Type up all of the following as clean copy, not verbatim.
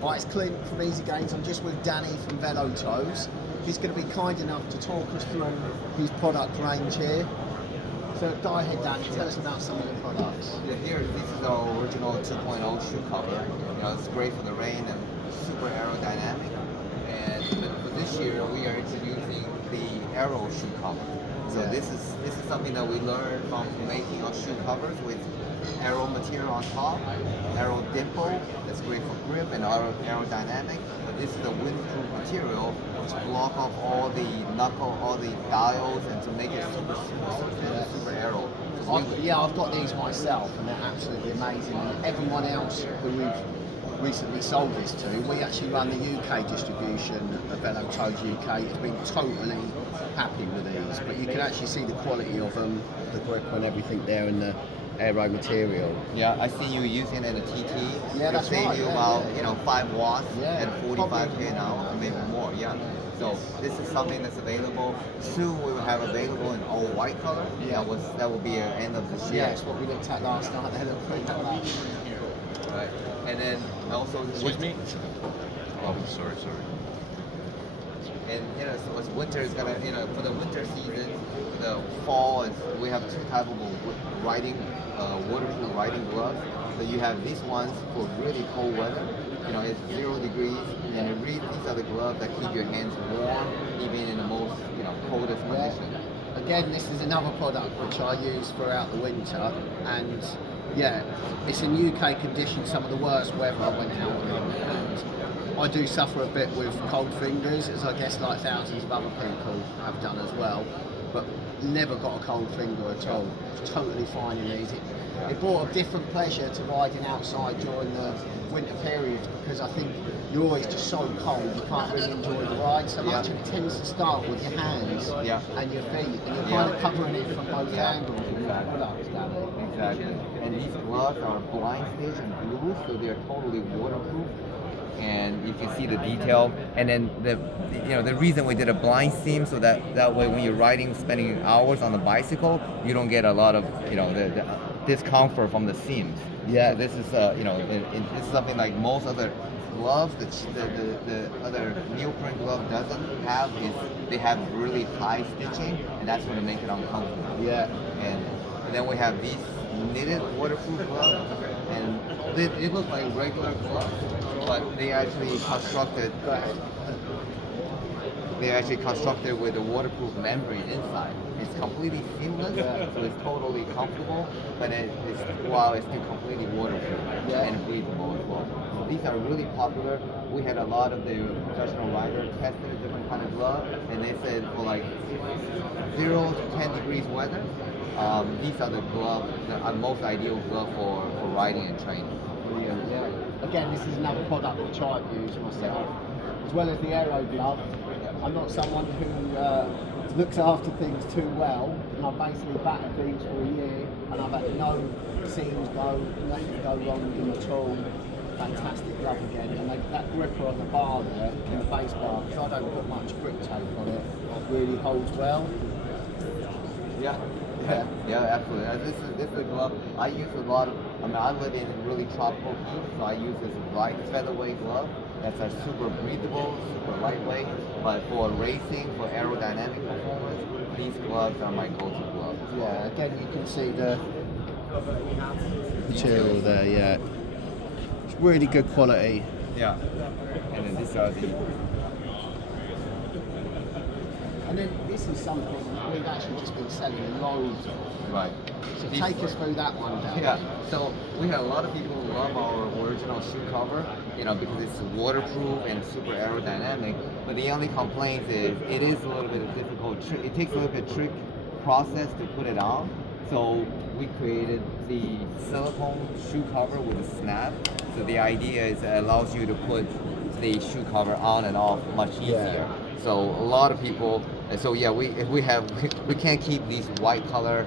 Hi, it's Clint from EZGains. I'm just with Danny from Velotoze. He's going to be kind enough to talk us through his product range here. So go ahead, Danny, tell us about some of the products. Yeah, here, this is our original 2.0 shoe cover. It's great for the rain and super aerodynamic. And for this year, we are introducing the Aero shoe cover. So this is something that we learned from making our shoe covers with Aero material on top, Aero dimple, that's great for grip and aerodynamic. But this is a windproof material which block off all the knuckle, all the dials, and to make it super aero. I've got these myself, and they're absolutely amazing. And everyone else who we've recently sold this to, we actually run the UK distribution of Velotoze UK, has been totally happy with these. But you can actually see the quality of them, the grip and everything there, and the aero material. Yeah, I see you using it in a TT. Yeah, that's right. You about 5 watts and 45 k an hour, maybe more. Yeah. So this is something that's available. Soon we will have available in all white color. Yeah. That will be at the end of this year. Yeah, it's what we looked at last night. They look pretty much. Right. And then also Excuse me? Oh, sorry. And so as winter is gonna, for the winter season, the fall is we have two types of riding, waterproof riding gloves. So you have these ones for really cold weather. It's 0 degrees, and these are the gloves that keep your hands warm even in the most coldest condition. Again, this is another product which I use throughout the winter, and it's in UK conditions, some of the worst weather I went out in, and I do suffer a bit with cold fingers, as I guess like thousands of other people have done as well, but never got a cold finger at all. It's totally fine in these. It brought a different pleasure to riding outside during the winter periods, because I think you're always just so cold, you can't really enjoy the ride so much, and it tends to start with your hands and your feet, and you're kind of covering it from both angles with your products, Danny. Exactly. And these gloves are blind stitch and blue, so they're totally waterproof. And you can see the detail. And then the reason we did a blind seam, so that way when you're riding, spending hours on the bicycle, you don't get a lot of the discomfort from the seams. Yeah. So this is this is something like most other gloves, the other neoprene glove doesn't have, is they have really high stitching, and that's going to make it uncomfortable. Yeah. And then we have these knitted waterproof gloves, and they look like regular gloves, but they actually constructed. They actually constructed with a waterproof membrane inside. It's completely seamless, so it's totally comfortable, but while it's still completely waterproof and breathable as well. So these are really popular. We had a lot of the professional riders testing a different kind of glove, and they said for like 0 to 10 degrees weather, these are the gloves, the most ideal glove for riding and training. Yeah. Again, this is another product which I've used myself, as well as the Aero glove. I'm not someone who looks after things too well, and I've basically battered these for a year, and I've had no seams go, nothing go wrong with them at all. Fantastic glove again, and that gripper on the bar there, in the base bar, because I don't put much grip tape on it, really holds well. Yeah, absolutely. This is a glove I use a lot of. I live in really tropical heat, so I use this light featherweight glove. That's a super breathable, super lightweight. But for racing, for aerodynamic performance, these gloves are my go-to gloves. Yeah, again you can see the material there. Yeah, it's really good quality. Yeah, and then these are the. And then this is something that we've actually just been selling loads of. Right. So take us through that one, Dan. Yeah. So we had a lot of people who love our original shoe cover, because it's waterproof and super aerodynamic. But the only complaint is it is a little bit difficult. It takes a little bit trick process to put it on. So we created the silicone shoe cover with a snap. So the idea is it allows you to put the shoe cover on and off much easier. So a lot of people. So yeah, we can't keep these white color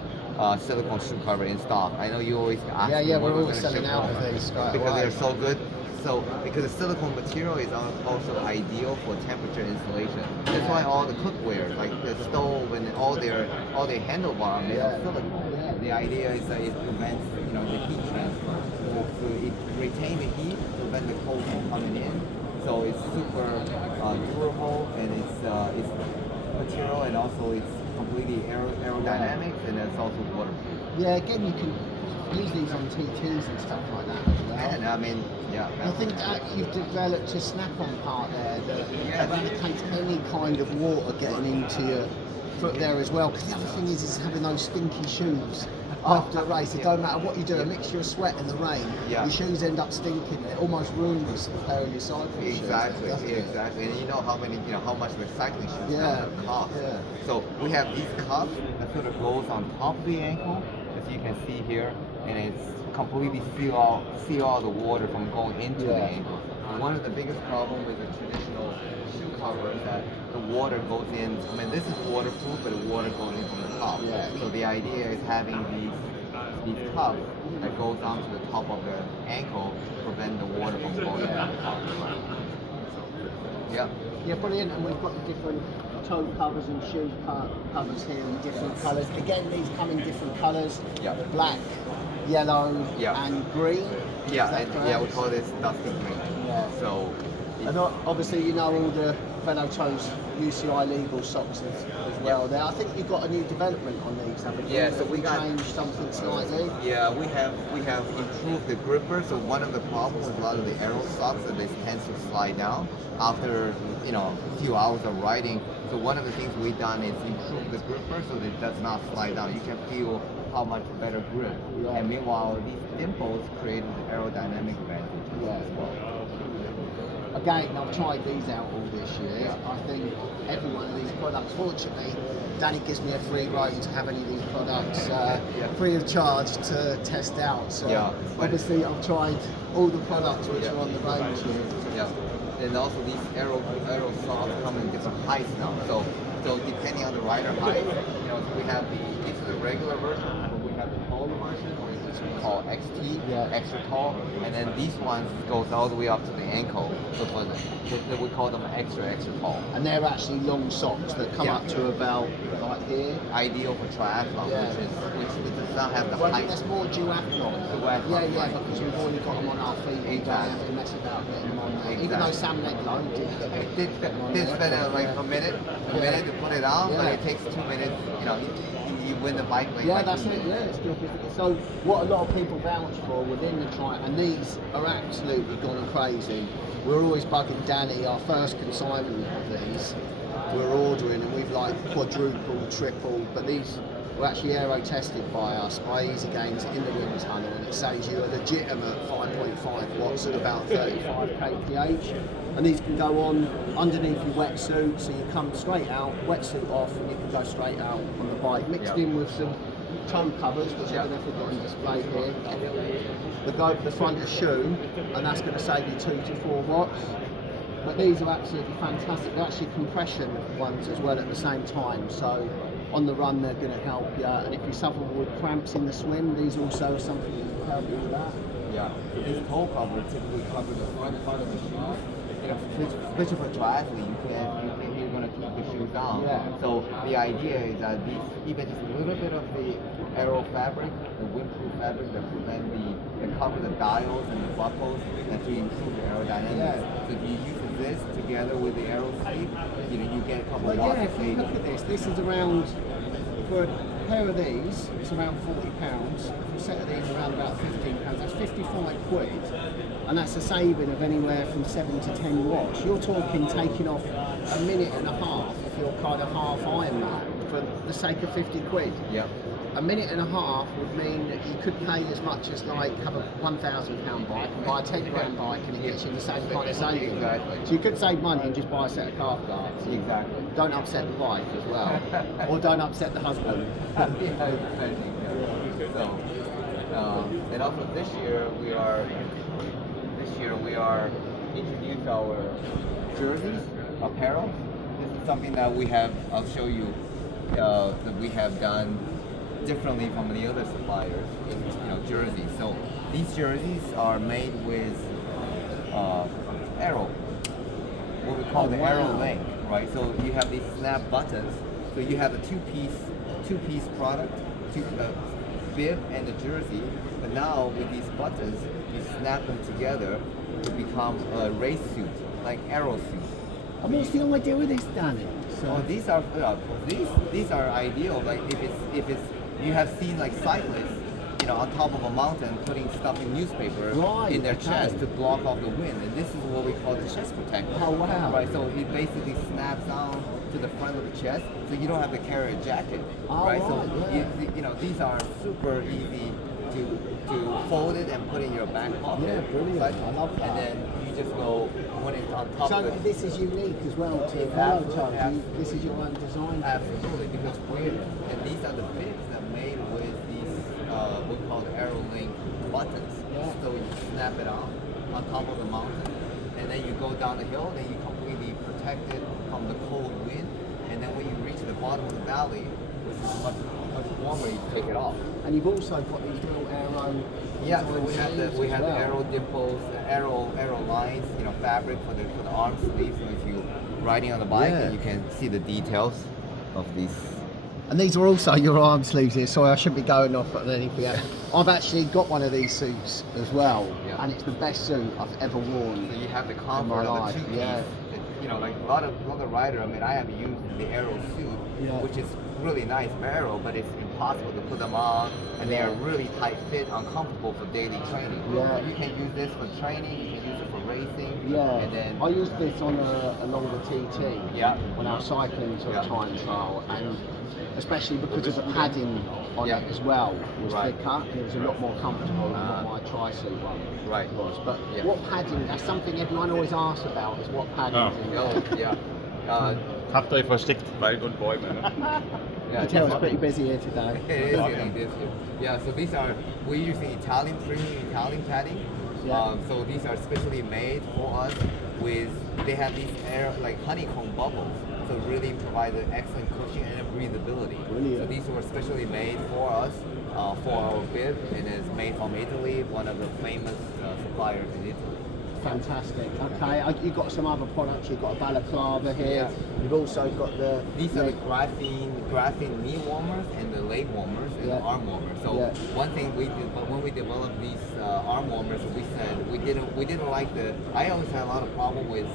silicone shoe cover in stock. I know you always ask. Yeah, we're always selling out of these because they're so good. So because the silicone material is also ideal for temperature insulation. That's why all the cookware, like the stove and all their handlebar are made of silicone. The idea is that it prevents the heat transfer. So it retains the heat, so prevent the cold from coming in. So it's super durable, and it's material, and also it's completely aerodynamic, and it's also waterproof. Yeah, again, you can use these on TTs and stuff like that as well. And I mean, yeah. I think that you've developed a snap-on part there that Yes. eradicates any kind of water getting into your foot there as well. Because the other thing is having those stinky shoes after a race. It don't matter what you do, a mixture of sweat and the rain, Yeah. your shoes end up stinking. It almost ruins a pair of your cycle shoes. Exactly, doesn't it? exactly. And you know how many, how much recycling shoes Yeah, now cost. yeah. So we have these cuffs that sort of goes on top of the ankle, as you can see here, and it's completely seal all the water from going into the Yeah. ankle. And one of the biggest problems with the traditional shoe cover is that the water goes in. I mean, this is waterproof, but the water goes in from the top. Yeah. So the idea is having these cuffs that goes down to the top of the ankle to prevent the water from going into the top. Yeah. Yeah, brilliant. And we've got the different toe covers and shoe covers here in different colours. Again, these come in different colours. Yeah. Black, yellow, Yeah. and green. Yeah, Is that and correct? we call this dusty green. Yeah. So, And obviously, you know all the Velotoze UCI legal socks as well. There, I think you've got a new development on these, haven't you? Yeah, so Have we you got- changed something slightly. yeah, we have improved the gripper. So one of the problems with a lot of the aero socks is they tend to slide down after a few hours of riding. So one of the things we've done is improve the gripper so that it does not slide down. You can feel how much better grip. Yeah. And meanwhile, these dimples create an aerodynamic advantage Yeah. as well. Again, I've tried these out all this year. I think every one of these products, fortunately, Danny gives me a free ride to have any of these products free of charge to test out. So Yeah. obviously I've tried all the products which are on the range here. Yeah, and also these aero socks come in different heights now. So depending on the rider height, we have these are the regular version, but we have the taller version, or which we call XT, Yeah. extra tall, and then these ones goes all the way up to the ankle. So we call them extra tall. And they're actually long socks that come Yeah. up to about like here. Ideal for triathlon, Yeah. which it does not have the Well, I height. think that's more duathlon. Duathlon, Yeah, right. because we've already got them on our feet. We don't have to mess about getting them on there. Even though Exactly. Sam Neglo Did spend like a minute to put it on, but Yeah. it takes 2 minutes. You win the bike lane. Yeah, by that's 2 it. minutes. Yeah, it's good. So what a lot of people vouch for within the triathlon, and these are absolutely gone crazy. We're always bugging Danny. Our first consignment of these, we're ordering, and we've like quadrupled, tripled, but these were actually aero tested by us by EZGains in the wind tunnel, and it saves you a legitimate 5.5 watts at about 35 kph. And these can go on underneath your wetsuit, so you come straight out, wetsuit off, and you can go straight out on the bike, mixed Yeah. in with some toe covers, which Yeah. I don't know if we've got on display here. That go over the front of the shoe, and that's going to save you 2 to 4 watts. But these are absolutely fantastic. They're actually compression ones as well at the same time. So on the run, they're going to help you. And if you suffer with cramps in the swim, these also are something that can help you with that. Yeah. So these toe covers typically cover the front part of the shoes. Especially for triathlon, you're going to keep the shoes on. Yeah. So the idea is that these, even just a little bit of the aero fabric, the windproof fabric that cover the dials and the buckles, and to improve the aerodynamics. Yeah. So if you use this together with the aero sleeve, you get a couple But of watts yeah, of if you saving. look at this is around, for a pair of these, it's around £40. For a set of these, around about £15. That's 55 quid. And that's a saving of anywhere from 7 to 10 watts. You're talking taking off a minute and a half if you're kind of half Ironman for the sake of 50 quid. Yep. A minute and a half would mean that you could pay as much as like have a £1,000 bike and buy a 10 grand bike, and it gets you the same kind of saving. Exactly. So you could save money and just buy a set of calf guards. Exactly. Don't upset the wife as well, or don't upset the husband. Yeah, depending. Yeah. So, and also this year we are introduced our jerseys, apparel. This is something that I'll show you that we have done differently from the other suppliers in jerseys. So these jerseys are made with arrow, what we call the arrow link, right? So you have these snap buttons. So you have a two-piece product, bib and the jersey. But now with these buttons, you snap them together, to become a race suit, like aero suit. And what's the idea with this, Danny? So these are ideal. Like if it's you have seen like cyclists, on top of a mountain putting stuff in newspaper in their chest to block off the wind, and this is what we call the chest protector. Oh wow! Right, so it basically snaps on to the front of the chest, so you don't have to carry a jacket. Right, so these are super easy to fold it and put in your back pocket. Yeah, brilliant. Right? I love that. And then you just go when it's on top So of it. this is unique as well to Velotoze. This is your own design. Absolutely, because and these are the bits that are made with these what we call AeroLink buttons. Yeah. So you snap it on top of the mountain, and then you go down the hill, then you completely protected from the cold wind, and then when you reach the bottom of the valley, which is much warmer, you take it off. And you've also got these little aero. Yeah, so we have the aero dimples, aero lines, fabric for the arm sleeves. So if you're riding on the bike, Yeah. you can see the details of these. And these are also your arm sleeves here. Sorry, I shouldn't be going off on anything else. I've actually got one of these suits as well, and it's the best suit I've ever worn. So you have the in comfort my of life. the two-piece. Yeah. Like a lot of rider. I mean, I have used the aero suit, which is really nice aero, but it's impossible to put them on, and they are really tight fit, uncomfortable for daily training. Yeah. So you can use this for training. You can use it for racing. Yeah. And then I used this on a longer TT. Yeah. When I was cycling sort of Yeah. time trial, and especially because of the padding on Yeah. it as well was Right. thicker, and it was a lot more comfortable than what my tri-suit one Right. was. But Yeah. what padding? That's something everyone always asks about. Is what padding? Oh, yeah. Habt euch versteckt, Wald und Bäume. Ne? Yeah, You tell it's definitely. pretty busy here today. It is getting this year. Yeah, so these are, we're using premium Italian padding. Yeah. So these are specially made for us with, they have these like honeycomb bubbles. So really provide an excellent cushion and breathability. Brilliant. So these were specially made for us, for our bib, and it's made from Italy, one of the famous suppliers in Italy. Fantastic. Okay, you've got some other products. You've got a balaclava here. Yeah. You've also got the. These are the graphene knee warmers and the leg warmers and the arm warmers. So one thing we did, but when we developed these arm warmers, we said we didn't like the. I always had a lot of problem with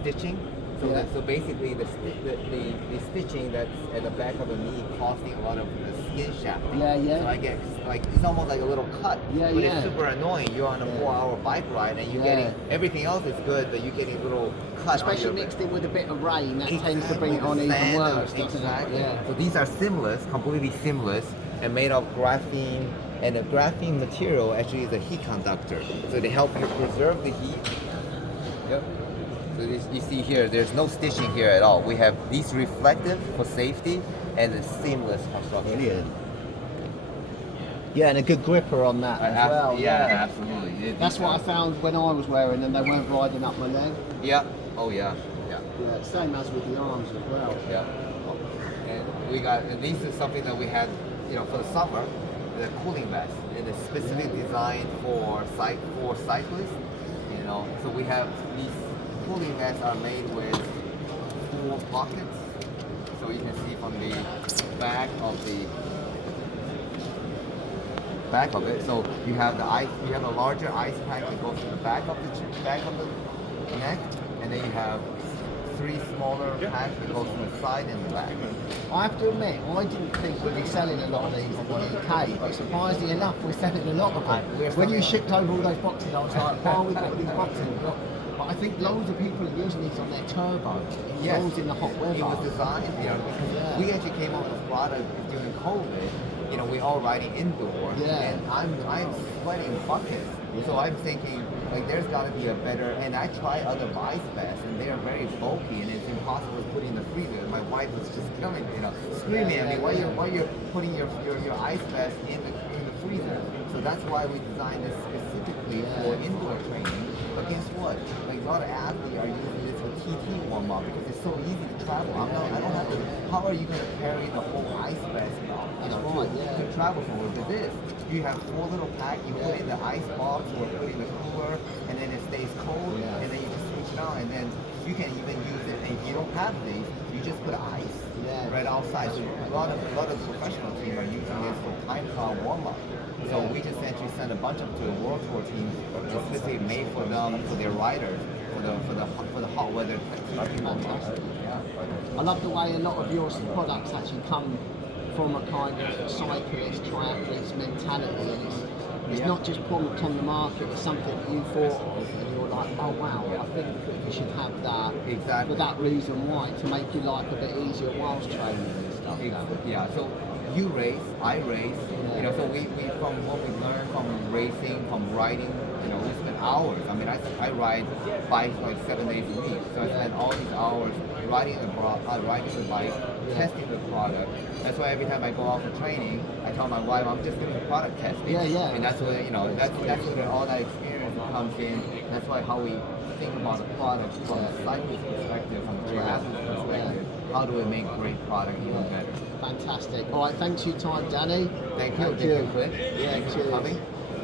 stitching. So, so basically the stitching that's at the back of the knee causing a lot of the skin shafting. So I get it's almost like a little cut. But it's super annoying. You're on a 4-hour bike ride and you're getting everything else is good, but you're getting little cuts. Especially mixed in with a bit of rain, that tends to bring it on even worse, doesn't it? Yeah. So these are seamless, completely seamless, and made of graphene. And the graphene material actually is a heat conductor, so they help you preserve the heat. Yep. So you see here, there's no stitching here at all. We have these reflective for safety and the seamless construction. Brilliant. Yeah, and a good gripper on that as well. Yeah, absolutely. That's what I found when I was wearing them. They weren't riding up my leg. Yeah. Oh yeah. Yeah. Yeah. Same as with the arms as well. Yeah. And these is something that we had, for the summer, the cooling vest, and it's specifically designed for cyclists. So we have these cooling vests are made with 4 pockets. So you can see from the back of it. So you have a larger ice pack that goes to the back of the neck, and then you have 3 smaller packs that goes to the side and the back. I have to admit, I didn't think we'd be selling a lot of these in the UK, but surprisingly enough, we're selling a lot of them. When you shipped over all those boxes, I was like, why have we got these boxes? But I think loads of people are using these on their turbo, in the hot weather. It was designed, because we actually came up with a product during COVID. We're all riding indoors, and I'm sweating buckets. So I'm thinking, there's got to be a better. And I tried other ice vests, and they are very bulky, and it's impossible to put in the freezer. My wife was just killing, screaming at me, why you're putting your ice vest in the freezer. So that's why we designed this specifically for indoor training. But guess what? A lot of athletes are using this for TT warm-up because it's so easy to travel. I don't have to. How are you going to carry the whole ice vest? To travel somewhere. With this, you have 4 little packs. You put in the ice box or put in the cooler, and then it stays cold, and then you just switch it on, and then You can even use it, and if you don't have these, you just put ice right outside. So a lot of professional teams are using this for time trial warm-up. So we just actually sent a bunch of to a World Tour team, specifically made for them, for their riders, for the hot weather. Fantastic. Yeah. I love the way a lot of your products actually come from a kind of cyclist, triathlete mentality, and it's not just product on the market, it's something that you thought of and you're like, oh wow, I think that we should have that Exactly. for that reason why, to make your life a bit easier whilst training and stuff. Yeah, so you race, I race, you know, so we from what we learned from racing, from riding, you know, we spend hours. I mean, I ride bikes like 7 days a week, so I spend all these hours riding the bike, testing the product. That's why every time I go out for training, I tell my wife I'm just doing product testing. And that's where, you know, that's where all that experience comes in. That's why how we think about the product from a cyclist perspective, from a triathlete perspective. How do we make great product even better? Fantastic. All right, thanks for your time, Danny. Thank you. Thank you. Chris. Yeah, Thanks for cheers. coming.